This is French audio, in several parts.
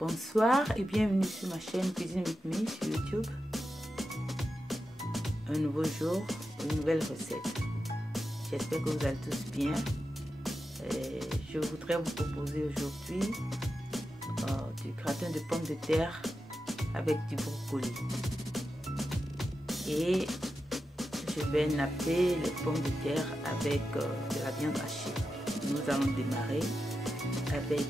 Bonsoir et bienvenue sur ma chaîne Cuisine with Me sur YouTube. Un nouveau jour, une nouvelle recette. J'espère que vous allez tous bien. Je voudrais vous proposer aujourd'hui du gratin de pommes de terre avec du brocoli. Et je vais napper les pommes de terre avec de la viande hachée. Nous allons démarrer avec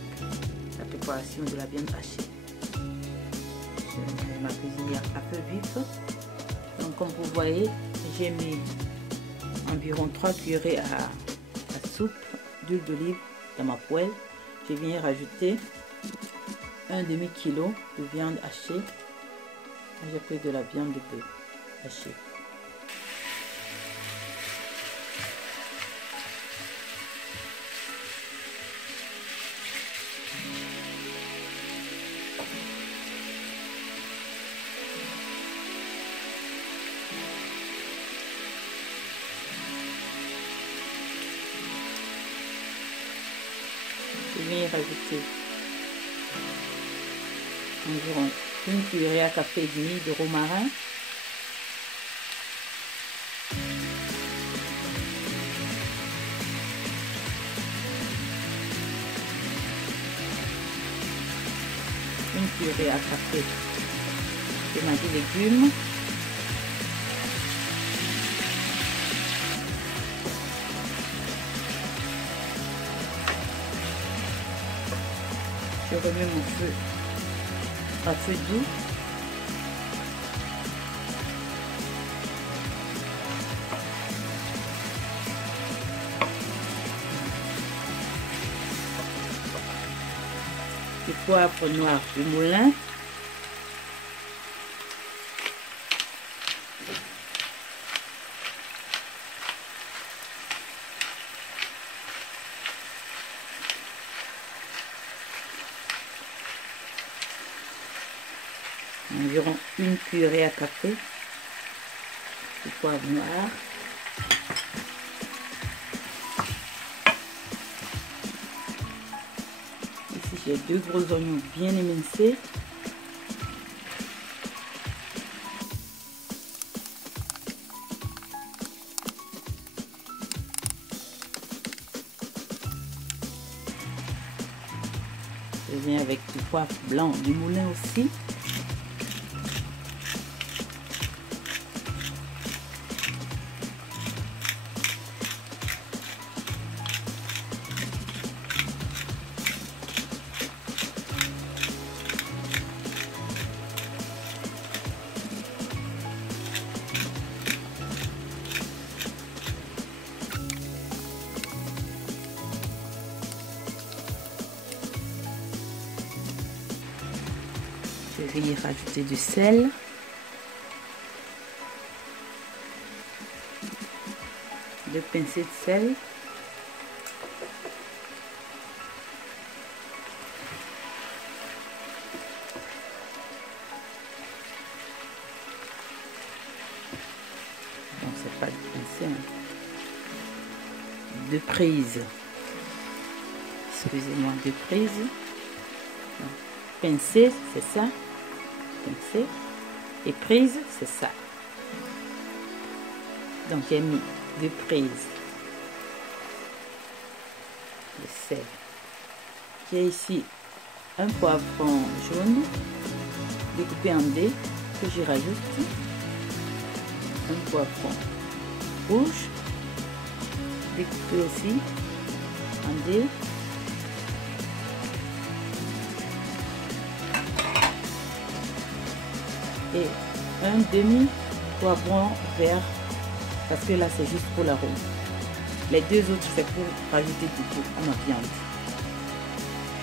la préparation de la viande hachée. Je mets ma cuisinière à feu vif. Donc comme vous voyez, j'ai mis environ 3 cuillerées à soupe d'huile d'olive dans ma poêle. Je viens rajouter un demi-kilo de viande hachée. J'ai pris de la viande de bœuf hachée. Je viens rajouter environ une cuillerée à café et demi de romarin. Une cuillerée à café de maggi légumes. Je remets mon feu à feu doux. Du poivre noir du moulin. Environ une cuillerée à café de poivre noir. Ici j'ai 2 gros oignons bien émincés. Je viens avec du poivre blanc du moulin aussi. Je vais y rajouter du sel. Deux pincées de sel. Bon, c'est pas de pincée, hein. 2 prises. Excusez-moi, 2 prises. Pincée, c'est ça. Pincée. Et prise, c'est ça. Donc j'ai mis 2 prises de sel. J'ai ici un poivron jaune découpé en dés que j'y rajoute. Un poivron rouge découpé aussi en dés. Et un demi poivron vert parce que là c'est juste pour l'arôme. Les 2 autres c'est pour rajouter du goût à ma viande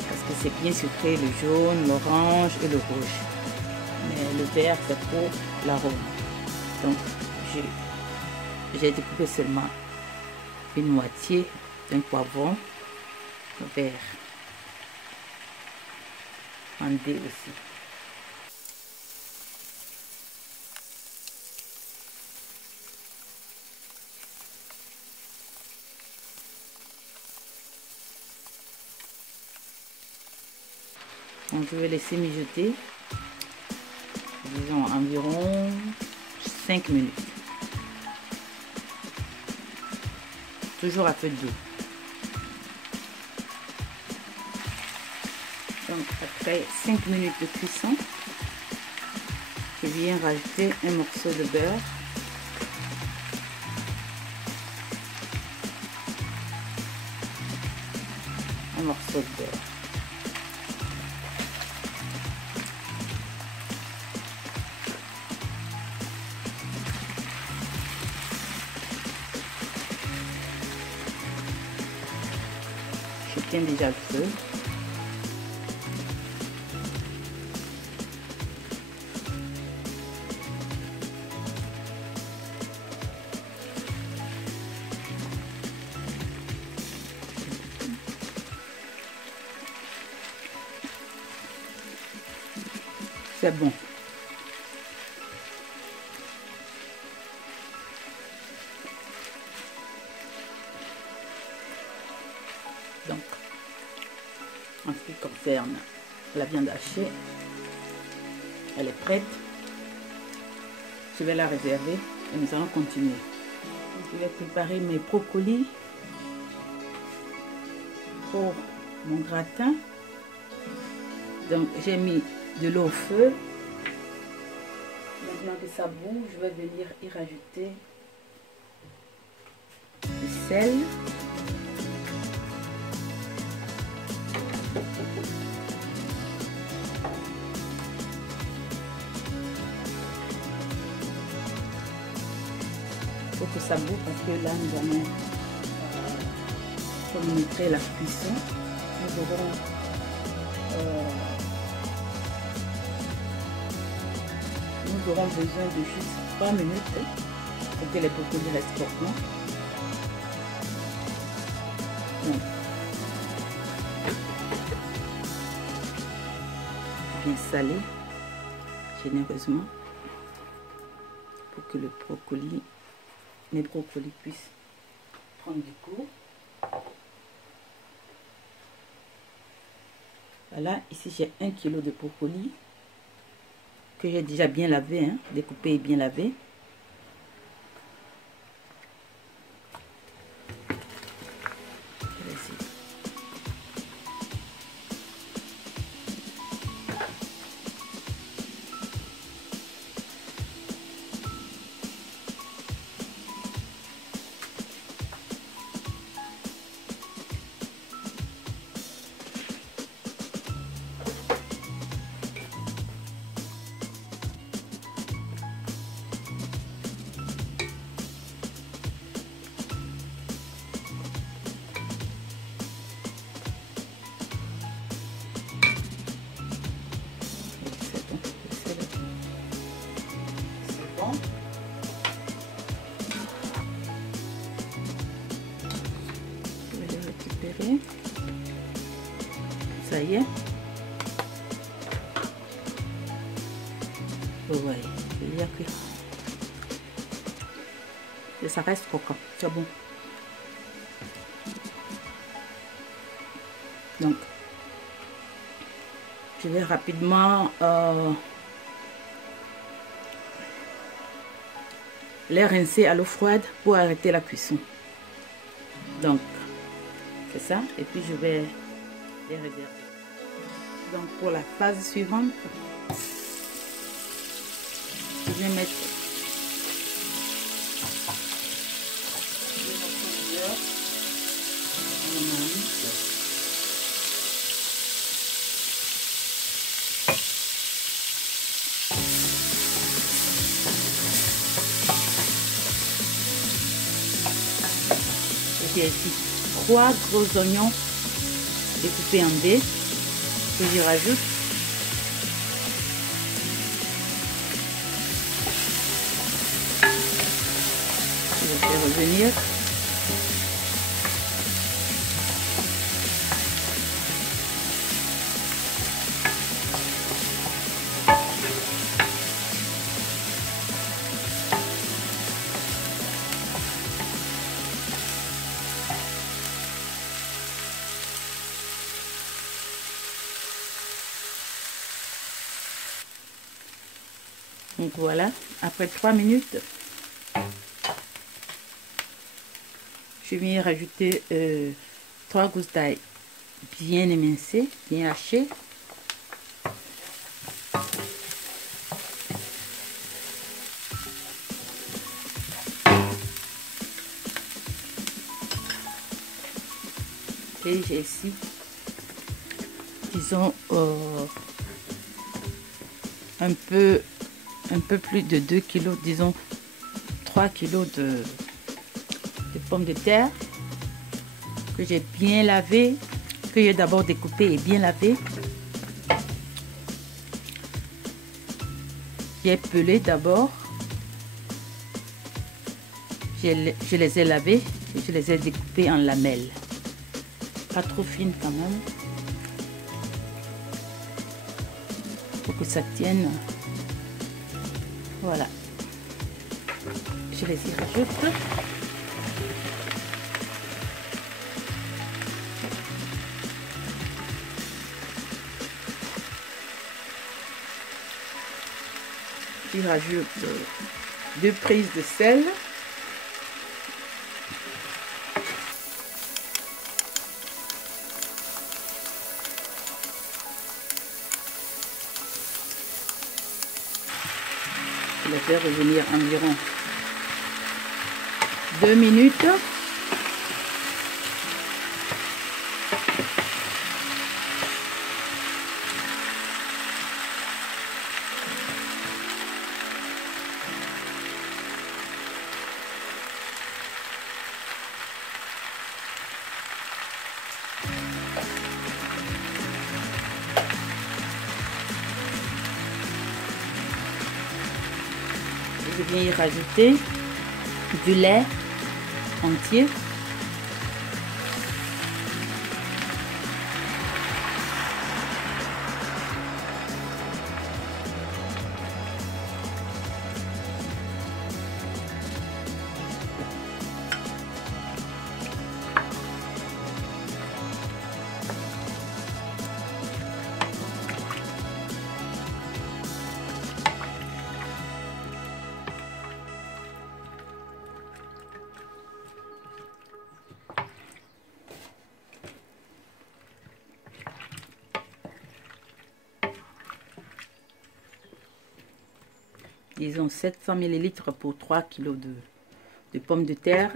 parce que c'est bien sucré, le jaune, l'orange et le rouge, mais le vert c'est pour l'arôme. Donc j'ai découpé seulement une moitié d'un poivron vert en dés aussi. Donc je vais laisser mijoter, disons environ 5 minutes. Toujours à feu doux. Donc après 5 minutes de cuisson, je viens rajouter un morceau de beurre. Un morceau de beurre. Je tiens déjà le feu. C'est bon. Donc, en ce qui concerne la viande hachée, elle est prête. Je vais la réserver et nous allons continuer. Je vais préparer mes brocolis pour mon gratin. Donc, j'ai mis de l'eau au feu. Maintenant que ça bout, je vais venir y rajouter du sel, faut que ça bout parce que là nous allons chronométrer la cuisson. Nous aurons besoin de juste 3 minutes pour que les brocolis restent croquants. Je viens saler généreusement pour que mes brocolis puissent prendre du goût. Voilà, ici j'ai 1 kg de brocolis que j'ai déjà bien lavé, hein, découpé et bien lavé. Je vais le récupérer. Ça y est. Vous voyez, il y a cuit. Et ça reste croquant. C'est bon. Donc, je vais rapidement les rincer à l'eau froide pour arrêter la cuisson. Donc, c'est ça. Et puis, je vais les réserver. Donc, pour la phase suivante, je vais mettre le morceau de beurre dans la marmite. J'ai ici 3 gros oignons découpés en dés que je rajoute. Je vais faire revenir. Donc voilà, après 3 minutes, je viens rajouter 3 gousses d'ail bien émincées, bien hachées. Et j'ai ici, disons, un peu plus de 2 kilos, disons 3 kilos de pommes de terre que j'ai bien lavé, que j'ai d'abord découpé et bien lavé. J'ai pelé d'abord, je les ai lavées et je les ai découpées en lamelles, pas trop fines quand même, pour que ça tienne. Voilà, je les y rajoute. Je rajoute 2 prises de sel. Je les fais revenir environ 2 minutes. Je viens y rajouter du lait entier. Disons 700 ml pour 3 kg de pommes de terre,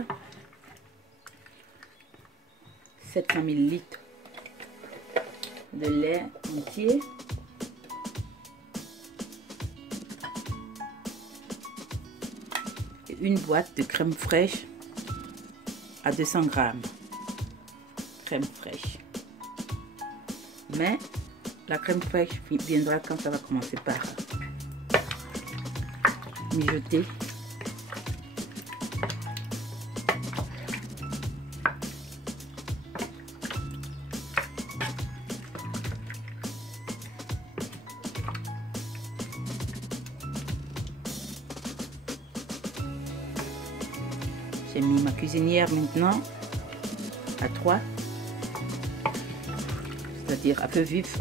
700 ml de lait entier, et une boîte de crème fraîche à 200 g. Crème fraîche. Mais la crème fraîche viendra quand ça va commencer par mijoter. J'ai mis ma cuisinière maintenant à 3, c'est-à-dire à feu vif.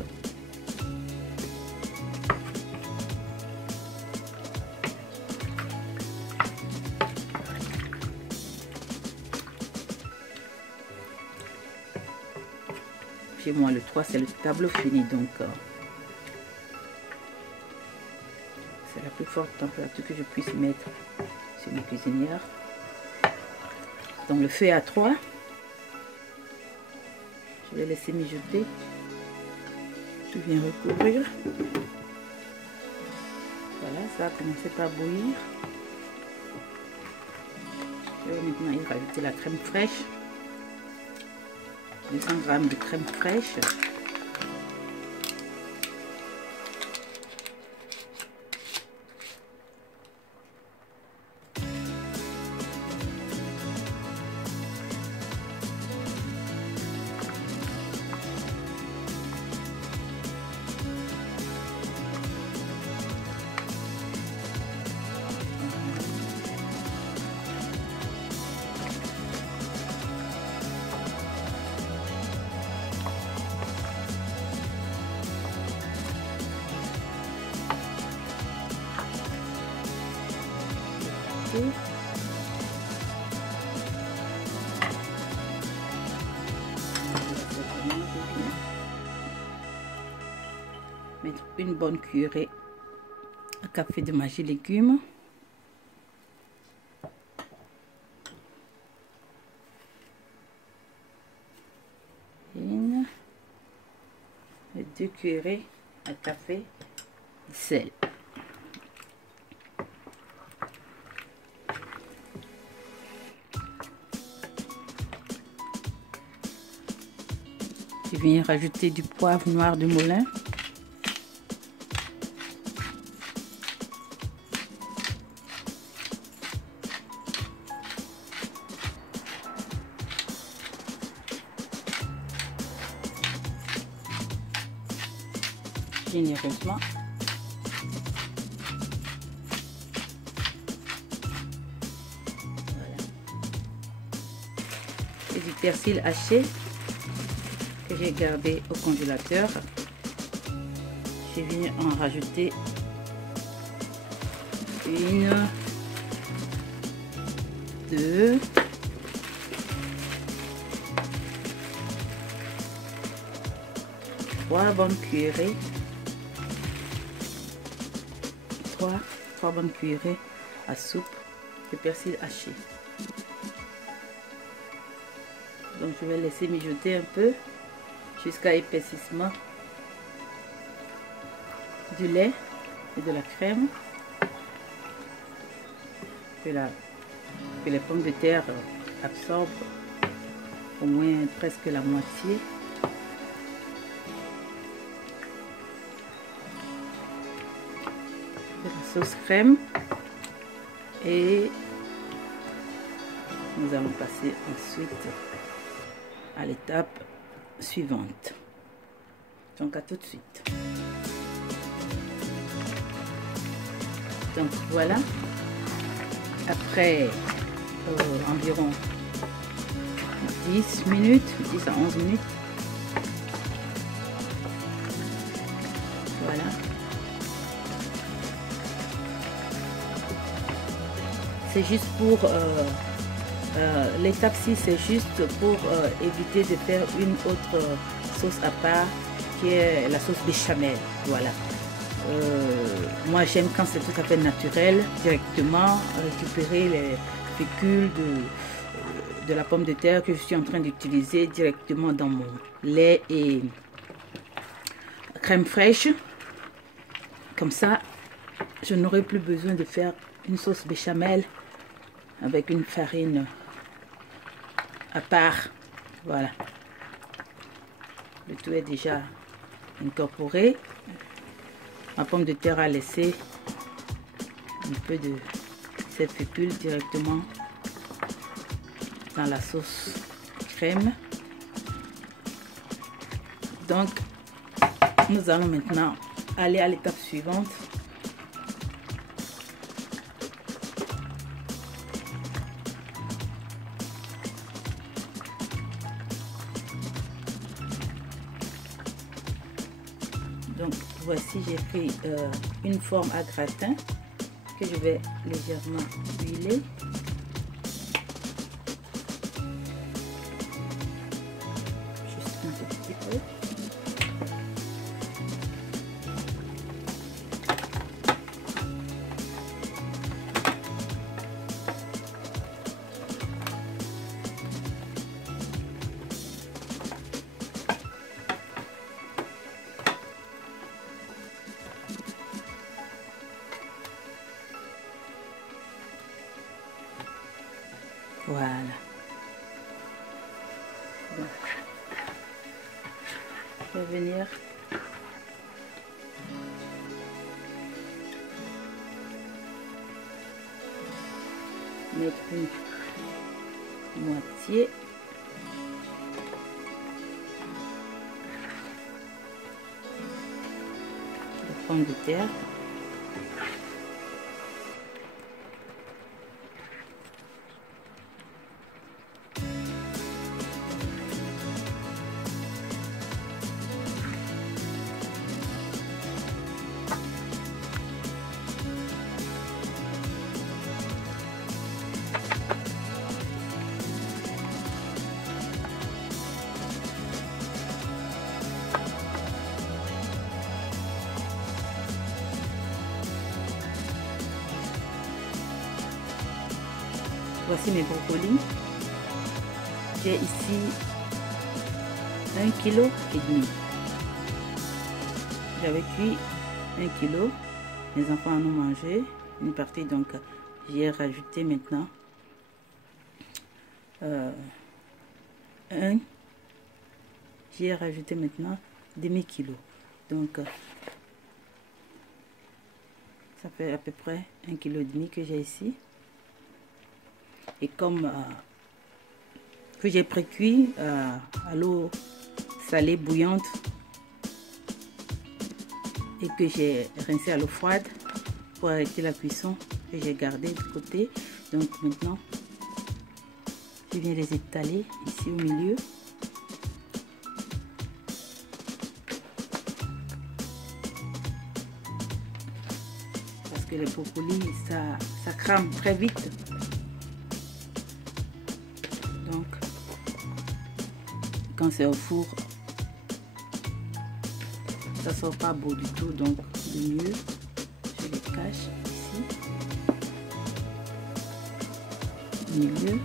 Chez moi, le 3, c'est le tableau fini, donc c'est la plus forte température que je puisse mettre sur ma cuisinière. Donc le feu est à 3. Je vais laisser mijoter. Je viens recouvrir. Voilà, ça a commencé par bouillir. Je vais maintenant y rajouter la crème fraîche. 200 g de crème fraîche. haché. Mettre une bonne cuillerée à café de Maggi légumes. Et 2 cuillerées à café de sel. Je viens rajouter du poivre noir de Moulin. Généreusement. Voilà. Et du persil haché que j'ai gardé au congélateur. Je viens en rajouter une, 2, 3 bonnes cuillerées. 3 bonnes cuillerées à soupe de persil haché. Donc je vais laisser mijoter un peu jusqu'à épaississement du lait et de la crème, que les pommes de terre absorbent au moins presque la moitié. De la sauce crème, et nous allons passer ensuite à l'étape suivante. Donc à tout de suite. Donc voilà, après environ 10 minutes, 10 à 11 minutes, voilà. C'est juste pour l'étape 6, c'est juste pour éviter de faire une autre sauce à part qui est la sauce béchamel. Voilà. Moi j'aime quand c'est tout à fait naturel, directement récupérer les fécules de la pomme de terre que je suis en train d'utiliser directement dans mon lait et crème fraîche. Comme ça, je n'aurai plus besoin de faire une sauce béchamel avec une farine à part. Voilà, le tout est déjà incorporé. Ma pomme de terre a laissé un peu de cette fécule directement dans la sauce crème. Donc nous allons maintenant aller à l'étape suivante. Donc voici, j'ai pris une forme à gratin que je vais légèrement huiler. Juste un petit peu. Voilà. Bon. Je vais venir mettre une moitié de pommes de terre. Voici mes brocolis. J'ai ici 1,5 kg. J'avais cuit 1 kg. Les enfants en ont mangé une partie, donc j'ai rajouté maintenant demi-kilo. Donc ça fait à peu près 1,5 kg que j'ai ici. Et comme que j'ai pré-cuit à l'eau salée bouillante et que j'ai rincé à l'eau froide pour arrêter la cuisson, que j'ai gardé de côté. Donc maintenant je viens les étaler ici au milieu. Parce que les brocolis ça crame très vite. Donc quand c'est au four, ça sort pas beau du tout. Donc le mieux, je les cache ici au milieu.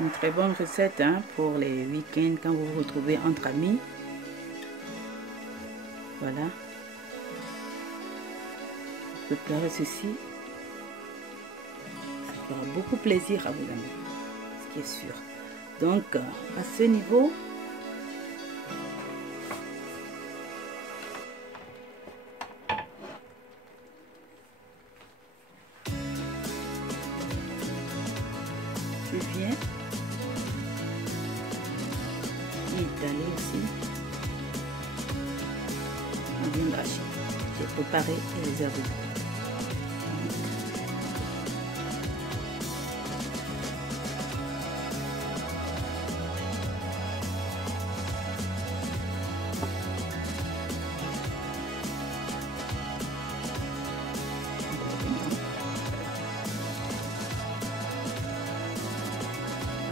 Une très bonne recette pour les week-ends quand vous vous retrouvez entre amis. Voilà. Préparez ceci. Ça fera beaucoup plaisir à vos amis, ce qui est sûr. Donc, à ce niveau, je viens étaler aussi en viande hachée. J'ai préparé et réservé.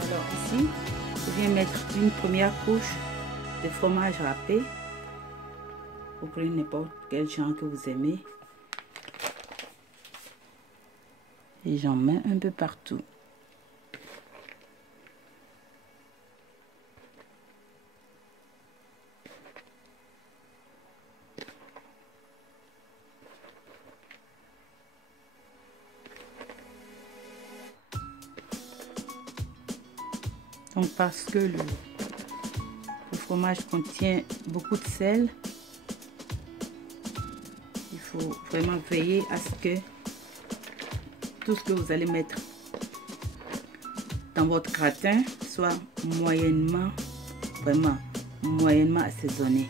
Alors ici, je viens mettre une première couche de fromage râpé. Vous prenez n'importe quel genre que vous aimez. Et j'en mets un peu partout. Donc parce que le fromage contient beaucoup de sel, il faut vraiment veiller à ce que tout ce que vous allez mettre dans votre gratin soit moyennement, vraiment moyennement assaisonné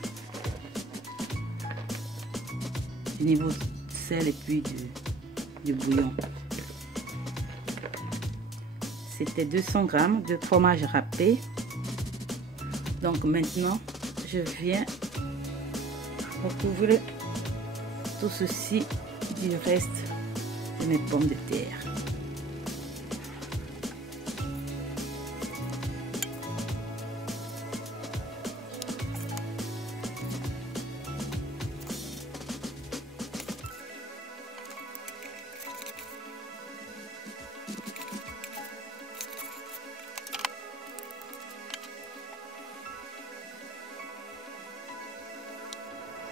au niveau du sel et puis du bouillon. C'était 200 g de fromage râpé. Donc maintenant, je viens recouvrir tout ceci du reste de mes pommes de terre.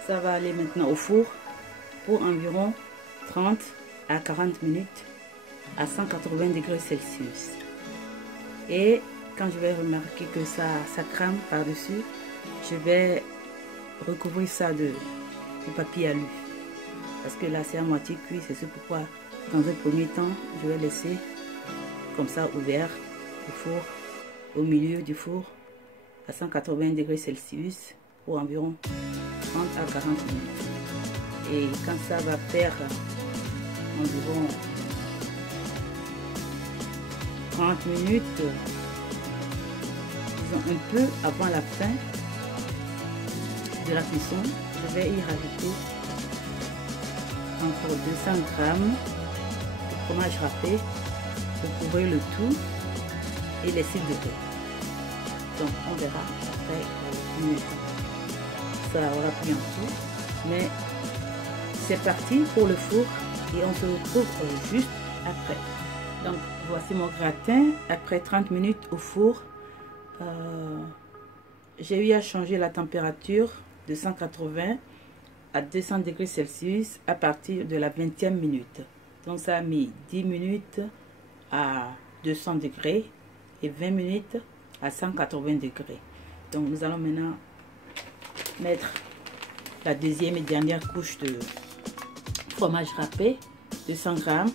Ça va aller maintenant au four pour environ 30 à 40 minutes à 180 degrés Celsius. Et quand je vais remarquer que ça crame par-dessus, je vais recouvrir ça de papier alu. Parce que là c'est à moitié cuit, c'est ce pourquoi dans un premier temps je vais laisser comme ça ouvert au four, au milieu du four à 180 degrés Celsius pour environ 30 à 40 minutes. Et quand ça va faire environ 30 minutes, disons un peu avant la fin de la cuisson, je vais y rajouter encore 200 grammes de fromage râpé, recouvrir le tout et laisser dorer. Donc on verra après combien de temps ça aura pris en tout. Mais c'est parti pour le four et on se retrouve juste après. Donc voici mon gratin après 30 minutes au four. J'ai eu à changer la température de 180 à 200 degrés Celsius à partir de la 20e minute. Donc ça a mis 10 minutes à 200 degrés et 20 minutes à 180 degrés. Donc nous allons maintenant mettre la deuxième et dernière couche de fromage râpé, 200 grammes.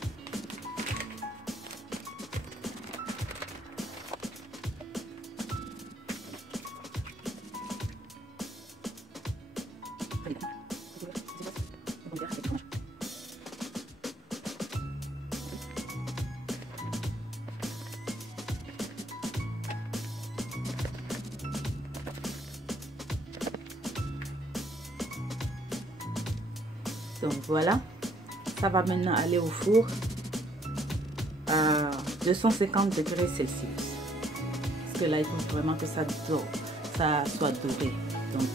Donc voilà, ça va maintenant aller au four à 250 degrés Celsius. Parce que là, il faut vraiment que ça soit doré. Donc,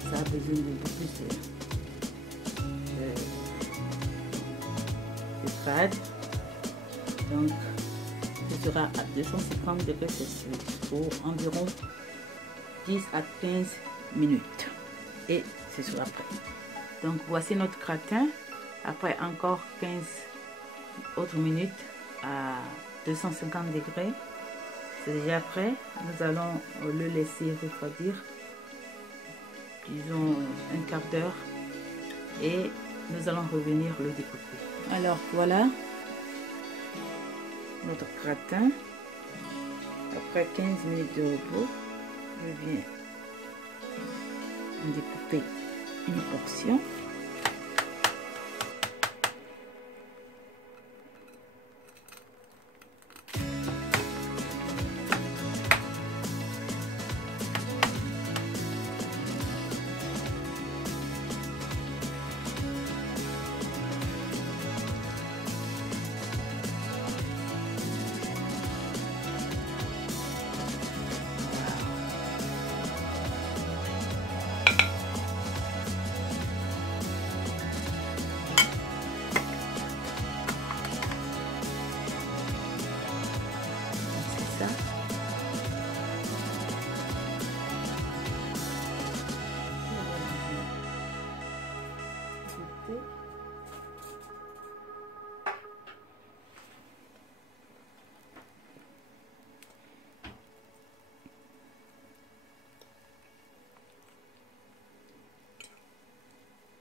ça a besoin d'un peu plus de fade. Donc, ce sera à 250 degrés Celsius pour environ 10 à 15 minutes. Et ce sera prêt. Donc voici notre gratin après encore 15 autres minutes à 250 degrés. C'est déjà prêt. Nous allons le laisser refroidir, disons un quart d'heure, et nous allons revenir le découper. Alors voilà notre gratin après 15 minutes de repos. Je viens découper une portion.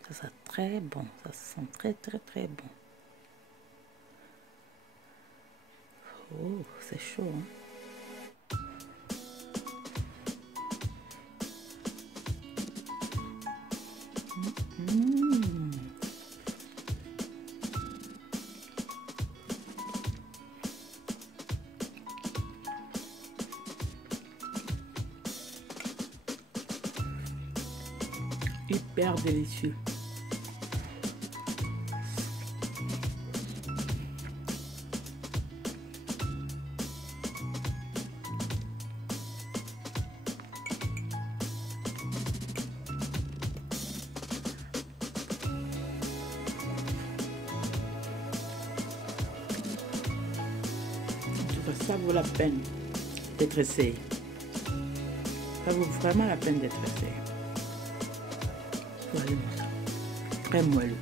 Ça sent très bon, ça sent très bon. Oh, c'est chaud, hein? Hyper délicieux. Ça vaut la peine d'être essayé. Ça vaut vraiment la peine d'être essayé. Voilà, très moelleux.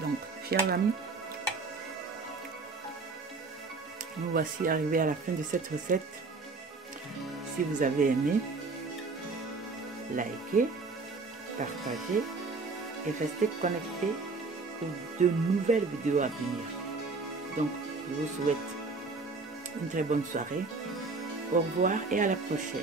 Donc, chers amis, nous voici arrivés à la fin de cette recette. Si vous avez aimé, likez, partagez et restez connectés pour de nouvelles vidéos à venir. Donc, je vous souhaite une très bonne soirée. Au revoir et à la prochaine.